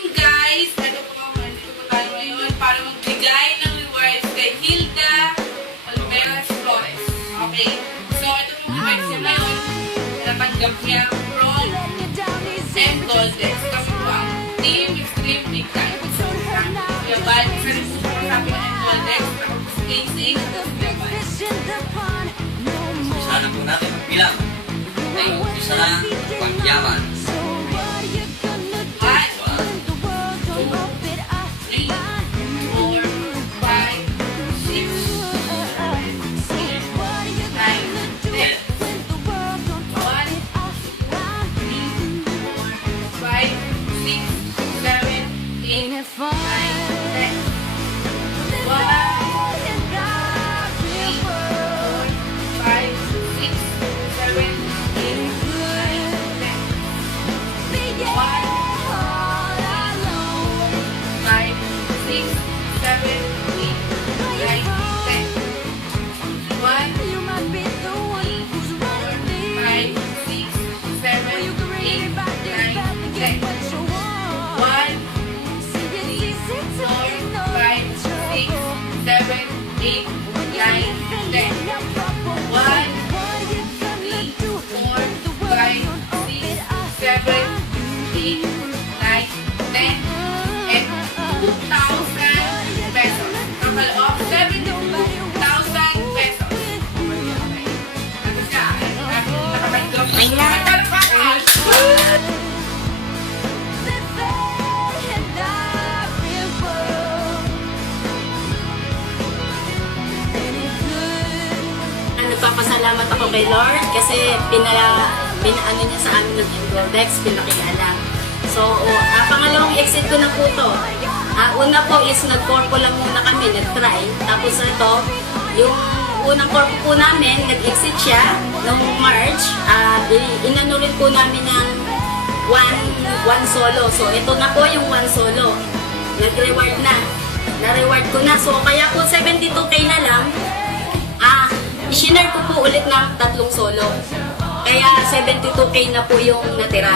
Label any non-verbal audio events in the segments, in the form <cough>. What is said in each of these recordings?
Guys, ito po nga, nandito tayo ngayon para magbigay ng rewards kay Hilda Oliveras Flores. Okay. So, ito po rewards niya ngayon. Natanggap niya from M Goldex. Kami po ang Team Extreme Big Time. Kaya ba, isa rin po po sabi ng M Goldex. Tapos Casey. Kaya ba? Umpisa na po natin magbilang. Ay, umpisa na pagyaman. Ten. And 2,000 pesos. Total of 72,000 pesos. Tapos siya, nakatanggap na. Ayan. Palakpakan! Nagpapasalamat ako kay Lord kasi pinala, pinaano niya sa amin ng Engoldex, pinakilala. So, ah, pangalawang exit ko na po to. Ah, una po is nag-corpo lang muna kami, nag-try. Tapos ito, yung unang corpo po namin, nag-exit siya noong March. Ah, i- inano rin po namin ng one, one solo. So, ito na po yung one solo. Nag-reward na. Na-reward ko na. So, kaya po 72k na lang. Ah, isinare ko po ulit ng tatlong solo. Kaya 72k na po yung natira.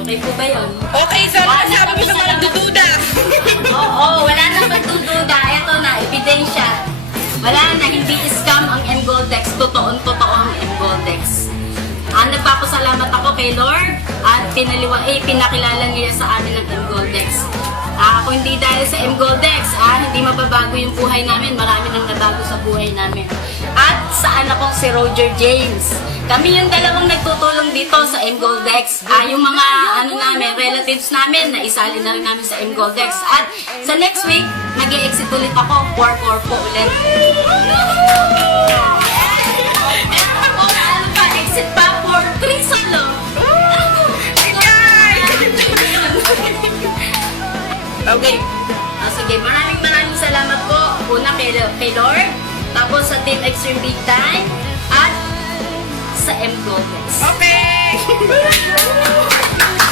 Okay po ba yun? Okay, so ano sabi mo sa mga nagdududa? <laughs> Oo, wala na magdududa. Ito na, ebidensya. Wala na, hindi scam ang M-Goldex. Totoon, totoo ang M-Goldex. Ah, nagpapasalamat ako kay Lord at pinaliwa, eh, pinakilala niya sa amin ng M-Goldex. Ah, kung hindi dahil sa M-Goldex, ah, hindi mababago yung buhay namin. Marami nang nabago sa buhay namin. At sa anak kong si Roger James. Kami yung dalawang nagtutulong dito sa M-Goldex. Ah, yung mga ano namin, relatives namin, na isali na rin namin sa M-Goldex. At sa next week, mag exit ulit ako. 4-4 po ulit. Okay. Ah, sige, maraming maraming salamat po. Una kay, kay Lord, tapos sa Team Extreme Big Time, at sa M Goldex. Okay! <laughs>